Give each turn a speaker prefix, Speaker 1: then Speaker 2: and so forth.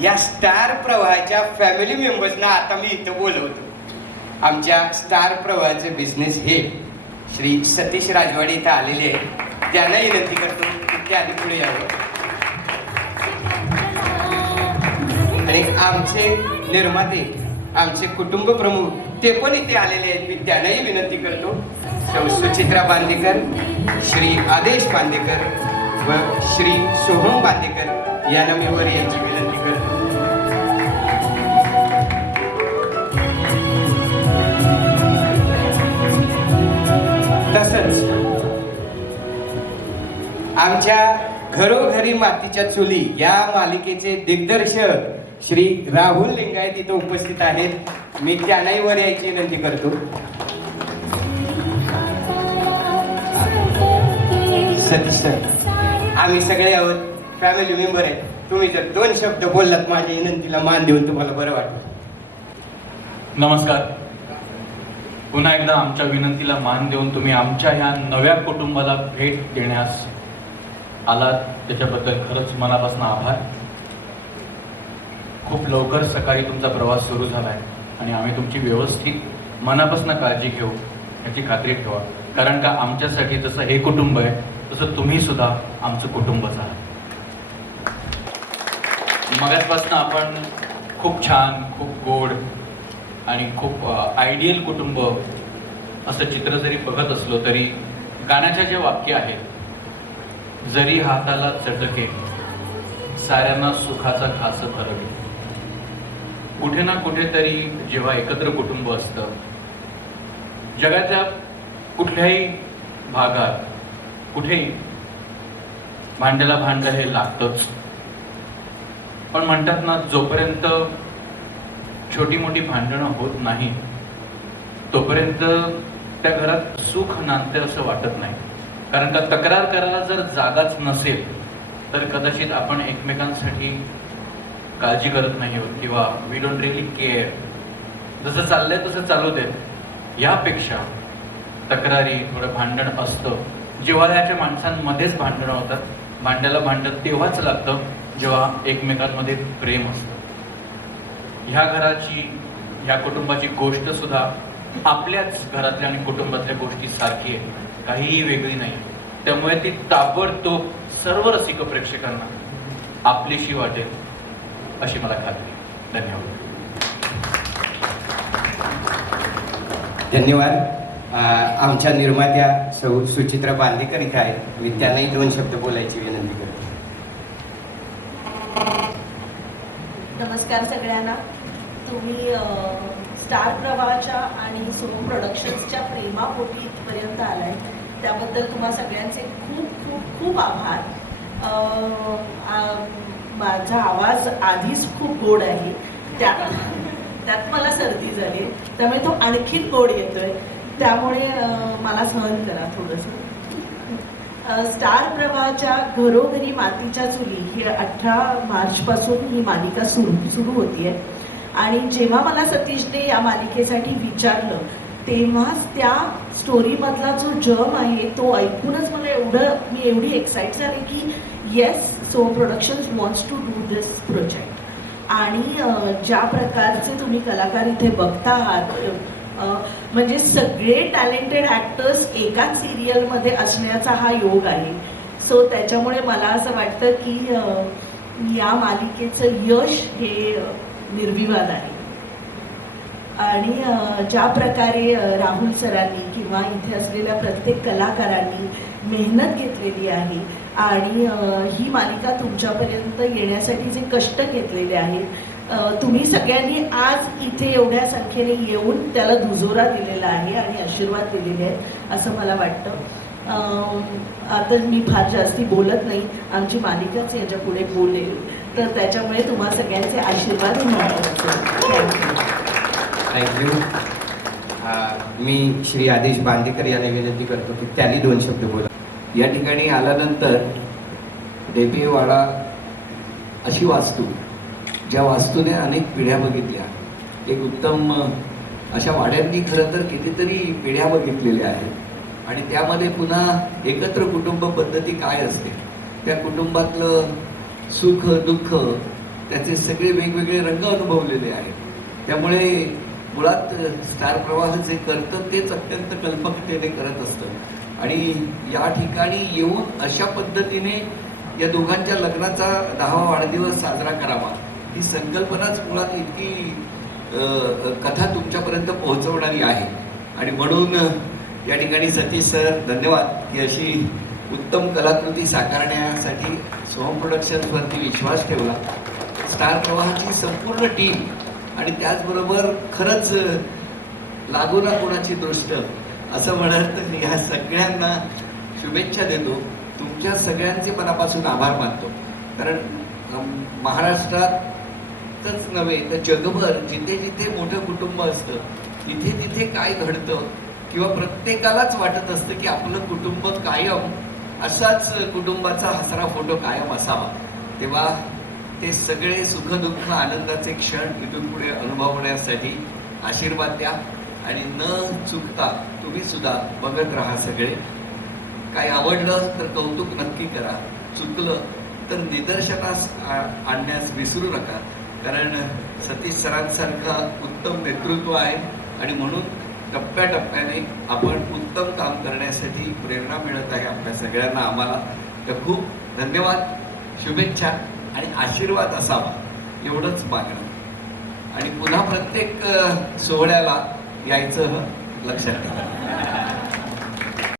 Speaker 1: या स्टार प्रवाहाच्या फॅमिली मेंबर्सना आता मी इथं बोलवतो. आमच्या स्टार प्रवाहाचे बिझनेस हे श्री सतीश राजवाडे इथं आलेले आहेत. त्यांना विनंती करतो की ते आधी पुढे यावं हो. आणि आमचे निर्माते आमचे कुटुंब प्रमुख ते पण इथे आलेले आहेत. मी त्यांनाही विनंती करतो. सुचित्रा बांदेकर श्री आदेश बांदेकर व श्री सोहम बांदेकर यांना मी वर यांची विनंती आमच्या घरोघरी मातीच्या चुली या मालिकेचे दिग्दर्शक श्री राहुल लिंगायत इथं उपस्थित आहेत. मी त्यांनाही वर यायची विनंती करतो. सतीश सर आम्ही सगळे आहोत. फॅमिली मेंबर आहेत. तुम्ही जर दोन शब्द बोललात माझ्या विनंतीला मान देऊन तुम्हाला बरं वाटतं.
Speaker 2: नमस्कार. पुन्हा एकदा आमच्या विनंतीला मान देऊन तुम्ही आमच्या ह्या नव्या कुटुंबाला भेट देण्यास आलात त्याच्याबद्दल खरंच मनापासून आभार. खूप लवकर सकाळी तुमचा प्रवास सुरू झाला आहे आणि आम्ही तुमची व्यवस्थित मनापासून काळजी घेऊ याची खात्री ठेवा. कारण का आमच्यासाठी जसं हे कुटुंब आहे तसं तुम्ही सुद्धा आमचं कुटुंबच आहात मगाचपासून आपण खूप छान खूप गोड आणि खूप आयडियल कुटुंब असं चित्र जरी बघत असलो तरी गाण्याच्या जे वाक्य आहेत जरी हाताला चटके साऱ्यांना सुखाचा खास फरक कुठे ना कुठेतरी जेव्हा एकत्र कुटुंब असतं जगाच्या कुठल्याही भागात कुठेही भांड्याला भांड हे लागतंच. पण म्हणतात ना जोपर्यंत छोटी मोठी भांडणं होत नाही तोपर्यंत त्या घरात सुख नांदते असं वाटत नाही. कारण का तक्रार करायला जर जागाच नसेल तर कदाचित आपण एकमेकांसाठी काळजी करत नाही आहोत किंवा वी डोंट रिअली केअर जसं चाललंय तसं चालू देत. यापेक्षा तक्रारी थोडं भांडण असतं. जिव्हाळ्याच्या माणसांमध्येच भांडणं होतात. भांड्याला भांडण तेव्हाच लागतं जेव्हा एकमेकांमध्ये प्रेम असतं. ह्या घराची ह्या कुटुंबाची गोष्ट सुद्धा आपल्याच घरातल्या आणि कुटुंबातल्या गोष्टी सारखी आहे. काहीही वेगळी नाही. त्यामुळे ती ताबडतोब सर्व रसिक प्रेक्षकांना आपलीशी वाटेल अशी मला खात्री आहे. धन्यवाद.
Speaker 1: धन्यवाद. आमच्या निर्मात्या सौ सुचित्रा बांदेकर इथे आहेत. मी त्यांनाही दोन शब्द बोलायची विनंती करतो.
Speaker 3: नमस्कार सगळ्यांना. तुम्ही स्टार प्रवाहाच्या आणि सोम प्रोडक्शन्सच्या प्रेमापोटी इथपर्यंत आलाय. त्याबद्दल तुम्हा सगळ्यांचे खूप खूप खूप आभार. माझा आवाज आधीच खूप गोड आहे. त्यात त्यात मला सर्दी झाली. त्यामुळे तो आणखीन गोड येतोय. त्यामुळे मला सहन करा थोडंसं. स्टार प्रवाहाच्या घरोघरी मातीच्या चुली ही अठरा मार्चपासून ही मालिका सुरू सुरू होतीये. आणि जेव्हा मला सतीशने या मालिकेसाठी विचारलं तेव्हाच त्या स्टोरीमधला जो जम आहे तो ऐकूनच मला एवढं मी एवढी एक्साइट झाले की yes so productions wants to do this project आणि ज्या प्रकारचे तुम्ही कलाकार इथे बघता आहात म्हणजे सगळे टॅलेंटेड ॲक्टर्स एकाच सिरियलमध्ये असण्याचा हा योग आहे. सो त्याच्यामुळे मला असं वाटतं की या मालिकेचं यश हे निर्विवाद आहे. आणि ज्या प्रकारे राहुल सरांनी किंवा इथे असलेल्या प्रत्येक कलाकारांनी मेहनत घेतलेली आहे आणि ही मालिका तुमच्यापर्यंत येण्यासाठी जे कष्ट घेतलेले आहेत तुम्ही सगळ्यांनी आज इथे एवढ्या संख्येने येऊन त्याला दुजोरा दिलेला आहे आणि आशीर्वाद दिलेले आहेत असं मला वाटतं. आता मी फार जास्ती बोलत नाही आमची मालिकाच याच्यापुढे बोलेल. तर त्याच्यामुळे तुम्हा सगळ्यांचे आशीर्वाद
Speaker 1: थँक्यू मी श्री आदेश बांदेकर यांना विनंती करतो की त्यांनी दोन शब्द बोला.
Speaker 4: या ठिकाणी आल्यानंतर डेबेवाडा अशी वास्तू ज्या वास्तूने अनेक पिढ्या बघितल्या. एक उत्तम अशा वाड्यांनी खरं तर कितीतरी पिढ्या बघितलेल्या आहेत. आणि त्यामध्ये पुन्हा एकत्र कुटुंब पद्धती काय असते? त्या कुटुंबातलं सुख दुःख त्याचे सगळे वेगवेगळे रंग अनुभवलेले आहेत. त्यामुळे मुळात स्टार प्रवाह जे करतं तेच अत्यंत कल्पकतेने करत असतं. आणि या ठिकाणी येऊन अशा पद्धतीने या दोघांच्या लग्नाचा दहावा वाढदिवस साजरा करावा. ही संकल्पनाच मुळात इतकी कथा तुमच्यापर्यंत पोहोचवणारी आहे. आणि म्हणून या ठिकाणी सतीश सर धन्यवाद. की अशी उत्तम कलाकृती साकारण्यासाठी सोहम प्रोडक्शन्सवरती विश्वास ठेवला. स्टार प्रवाहाची संपूर्ण टीम आणि त्याचबरोबर खरंच लागू ना कोणाची दृष्ट असं म्हणत ह्या सगळ्यांना शुभेच्छा देतो. तुमच्या सगळ्यांचे मनापासून आभार मानतो. कारण महाराष्ट्रातच नव्हे तर जगभर जिथे जिथे मोठं कुटुंब असतं तिथे तिथे काय घडतं किंवा प्रत्येकालाच वाटत असतं की आपलं कुटुंब कायम असाच कुटुंबाचा हसरा फोटो कायम असावा. तेव्हा ते सगळे सुखदुःख आनंदाचे क्षण इथून पुढे अनुभवण्यासाठी आशीर्वाद द्या आणि न चुकता तुम्ही सुद्धा बघत राहा सगळे. काय आवडलं तर कौतुक नक्की करा. चुकलं तर निदर्शनास आ- आणण्यास विसरू नका. कारण सतीश सरांसारखा उत्तम नेतृत्व आहे आणि म्हणून टप्प्याटप्प्याने आपण उत्तम काम करण्यासाठी प्रेरणा मिळत आहे आपल्या सगळ्यांना आम्हाला. तर खूप धन्यवाद शुभेच्छा आणि आशीर्वाद असावा एवढंच मागणं. आणि पुन्हा प्रत्येक सोहळ्याला यायचं लक्षात ठेवा.